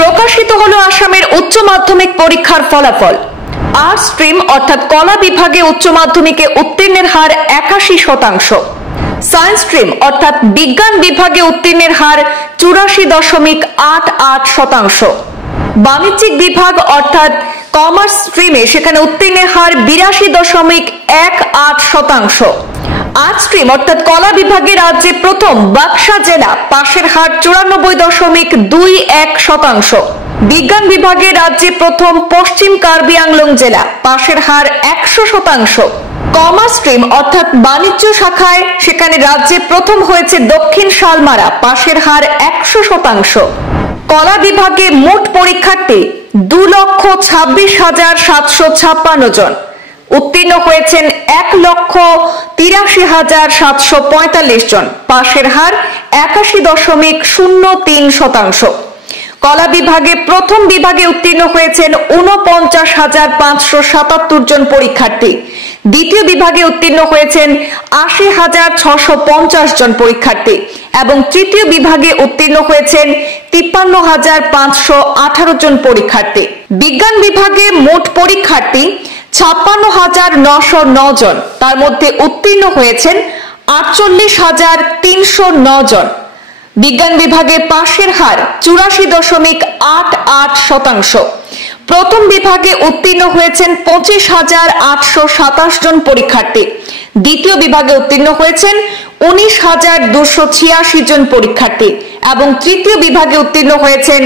প্রকাশিত হলো আসামের উচ্চ মাধ্যমিক পরীক্ষার ফলাফল। আর্টস স্ট্রিম অর্থাৎ কলা বিভাগে উচ্চ মাধ্যমিকে উত্তীর্ণের হার 81%, সায়েন্স স্ট্রিম অর্থাৎ বিজ্ঞান বিভাগে উত্তীর্ণের হার 84.88%, বাণিজ্যিক বিভাগ অর্থাৎ কমার্স স্ট্রিমে সেখানে উত্তীর্ণের হার 82.18%, আর্ট স্ট্রিম অর্থাৎ কলা বিভাগে রাজ্যে প্রথম বাক্সা জেলা পাশের হার 94.21%, বিজ্ঞান বিভাগে রাজ্যে প্রথম পশ্চিম কার্বি আংলং জেলা পাশের হার 100%, কমার্স স্ট্রিম অর্থাৎ বাণিজ্য শাখায় সেখানে রাজ্যে প্রথম হয়েছে দক্ষিণ শালমারা পাশের হার 100%, কলা বিভাগে মোট পরীক্ষার্থী 2,26,756 জন, উত্তীর্ণ হয়েছেন 1,83,745 জন, পাশের হার 81.03%। কলা বিভাগে প্রথম বিভাগে উত্তীর্ণ হয়েছেন 49,577 জন পরীক্ষার্থী, দ্বিতীয় বিভাগে উত্তীর্ণ হয়েছেন 80,650 জন পরীক্ষার্থী এবং তৃতীয় বিভাগে উত্তীর্ণ হয়েছেন 53,518 জন পরীক্ষার্থী। বিজ্ঞান বিভাগে মোট পরীক্ষার্থী 56,909 জন, তার মধ্যে উত্তীর্ণ হয়েছেন 48,309 জন। বিজ্ঞান বিভাগে পাশের হার 84.88%। প্রথম বিভাগে উত্তীর্ণ হয়েছেন 25,827 জন পরীক্ষার্থী, দ্বিতীয় বিভাগে উত্তীর্ণ হয়েছেন 19,286 জন পরীক্ষার্থী এবং তৃতীয় বিভাগে উত্তীর্ণ হয়েছেন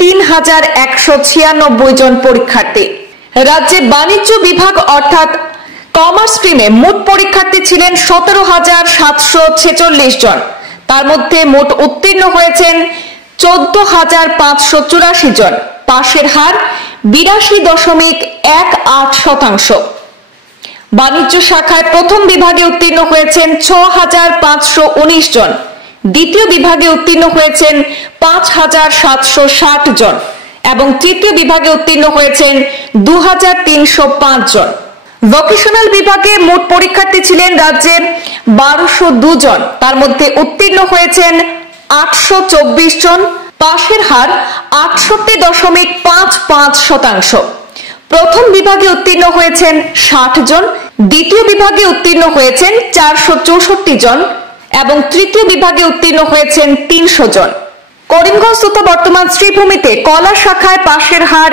3,196 জন পরীক্ষার্থী। রাজ্যে বাণিজ্য বিভাগ অর্থাৎ কমার্স স্ট্রিমে মোট পরীক্ষার্থী ছিলেন 17,746 জন, তার মধ্যে মোট উত্তীর্ণ হয়েছেন 14,584 জন, পাশের হার 82.18%। বাণিজ্য শাখায় প্রথম বিভাগে উত্তীর্ণ হয়েছেন 6,519 জন, দ্বিতীয় বিভাগে উত্তীর্ণ হয়েছেন 5,760 জন এবং তৃতীয় বিভাগে উত্তীর্ণ হয়েছেন 2,305 জন। ভোকেশনাল বিভাগে মোট পরীক্ষার্থী ছিলেন রাজ্যে 1,202 জন, তার মধ্যে উত্তীর্ণ হয়েছেন 824 জন, পাশের হার 68.55%। প্রথম বিভাগে উত্তীর্ণ হয়েছেন 60 জন, দ্বিতীয় বিভাগে উত্তীর্ণ হয়েছেন 464 জন এবং তৃতীয় বিভাগে উত্তীর্ণ হয়েছেন 300 জন। করিমগঞ্জ তথা বর্তমান শ্রীভূমিতে কলা শাখায় পাশের হার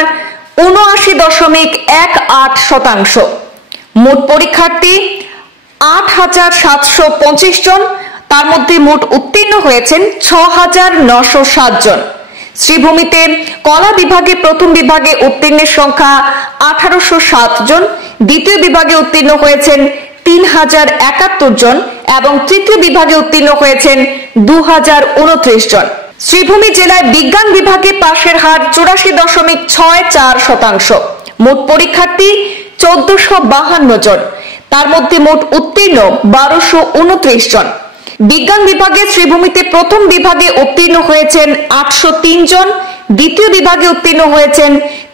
79.18%। মোট পরীক্ষার্থী 8,725 জন, তার মধ্যে মোট উত্তীর্ণ হয়েছেন 6,907 জন। শ্রীভূমিতে কলা বিভাগে প্রথম বিভাগে উত্তীর্ণের সংখ্যা 1,807 জন, দ্বিতীয় বিভাগে উত্তীর্ণ হয়েছেন 3,071 জন এবং তৃতীয় বিভাগে উত্তীর্ণ হয়েছেন 2,029 জন। শ্রীভূমি জেলায় বিজ্ঞান বিভাগে পাশের হার 84.64%। মোট পরীক্ষার্থী 1,452 জন, তার মধ্যে মোট উত্তীর্ণ 1,229 জন। বিজ্ঞান বিভাগে শ্রীভূমিতে প্রথম বিভাগে উত্তীর্ণ হয়েছেন 803 জন, দ্বিতীয় বিভাগে উত্তীর্ণ হয়েছেন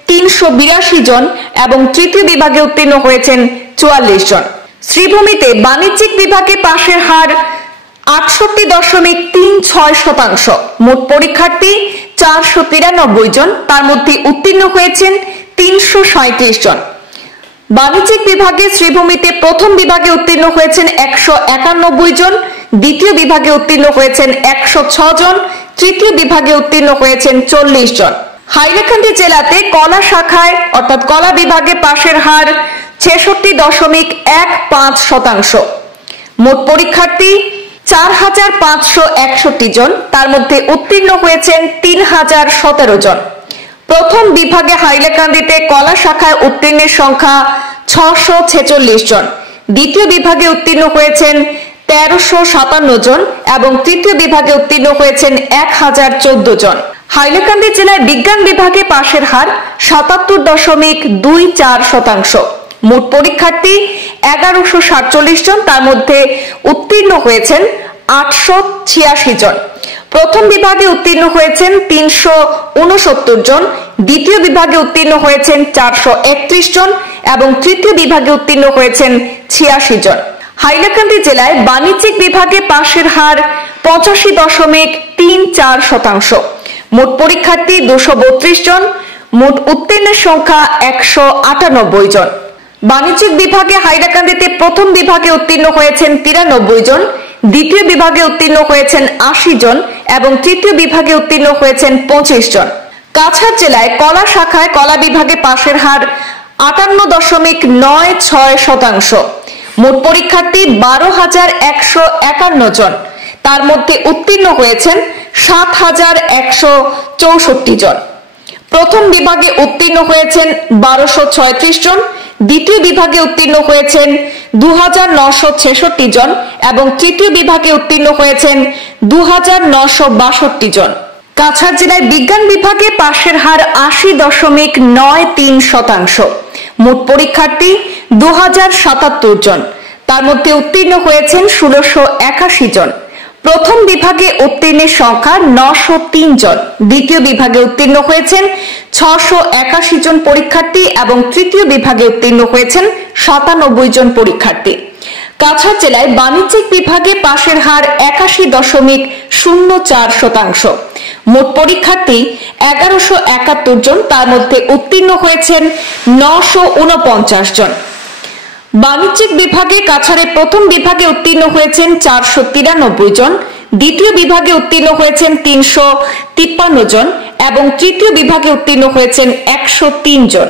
382 জন এবং তৃতীয় বিভাগে উত্তীর্ণ হয়েছেন 44 জন। শ্রীভূমিতে বাণিজ্যিক বিভাগে পাশের হার 68.36%। মোট পরীক্ষার্থী 493 জন, তার মধ্যে উত্তীর্ণ হয়েছেন 337 জন। বাণিজ্যিক বিভাগে শ্রীভূমিতে প্রথম বিভাগে উত্তীর্ণ হয়েছেন 191 জন, দ্বিতীয় বিভাগে উত্তীর্ণ হয়েছেন 106 জন, তৃতীয় বিভাগে উত্তীর্ণ হয়েছেন 40 জন। হাইলাকান্দি জেলাতে কলা শাখায় অর্থাৎ কলা বিভাগে পাশের হার 66.15%। মোট পরীক্ষার্থী 4,561 জন, তার মধ্যে উত্তীর্ণ হয়েছেন 3,017 জন। প্রথম বিভাগে হাইলাকান্দিতে কলা শাখায় উত্তীর্ণের সংখ্যা 646 জন, দ্বিতীয় বিভাগে উত্তীর্ণ হয়েছেন 1,357 জন এবং তৃতীয় বিভাগে উত্তীর্ণ হয়েছেন 1,014 জন। হাইলাকান্দি জেলায় বিজ্ঞান বিভাগে পাশের হার 77.24%। মোট পরীক্ষার্থী 1,147 জন, তার মধ্যে উত্তীর্ণ হয়েছেন 886 জন। প্রথম বিভাগে উত্তীর্ণ হয়েছেন 369 জন, দ্বিতীয় বিভাগে উত্তীর্ণ হয়েছেন 431 জন এবং তৃতীয় বিভাগে উত্তীর্ণ হয়েছেন 86 জন। হাইলাকান্দি জেলায় বাণিজ্যিক বিভাগে পাশের হার 85.34%। মোট পরীক্ষার্থী 232 জন, মোট উত্তীর্ণের সংখ্যা 198 জন। বাণিজ্যিক বিভাগে হাইলাকান্দিতে প্রথম বিভাগে উত্তীর্ণ হয়েছেন 93 জন, দ্বিতীয় বিভাগে উত্তীর্ণ হয়েছেন 80 জন এবং তৃতীয় বিভাগে উত্তীর্ণ হয়েছেন 25 জন। কাছাড় জেলায় কলা শাখায় কলা বিভাগে পাশের হার 58.96%। মোট পরীক্ষার্থী 12,151 জন, তার মধ্যে উত্তীর্ণ হয়েছেন 7,164 জন। প্রথম বিভাগে উত্তীর্ণ হয়েছেন 1236 জন, দ্বিতীয় বিভাগে উত্তীর্ণ হয়েছেন 2,966 জন এবং তৃতীয় বিভাগে উত্তীর্ণ হয়েছেন 2,962 জন। কাছাড় জেলায় বিজ্ঞান বিভাগে পাশের হার 80.93%। মোট পরীক্ষার্থী 2077 জন, তার মধ্যে উত্তীর্ণ হয়েছেন 1681 জন। প্রথম বিভাগে উত্তীর্ণের সংখ্যা 903 জন, দ্বিতীয় বিভাগে উত্তীর্ণ হয়েছেন 681 জন পরীক্ষার্থী এবং তৃতীয় বিভাগে উত্তীর্ণ হয়েছেন 97 জন পরীক্ষার্থী। কাছাড় জেলায় বাণিজ্যিক বিভাগে পাশের হার 81.04%। মোট পরীক্ষার্থী 1171 জন, তার মধ্যে উত্তীর্ণ হয়েছেন 949 জন। বাণিজ্যিক বিভাগে কাছাড়ে প্রথম বিভাগে উত্তীর্ণ হয়েছেন 493 জন, দ্বিতীয় বিভাগে উত্তীর্ণ হয়েছেন 353 জন এবং তৃতীয় বিভাগে উত্তীর্ণ হয়েছেন 103 জন।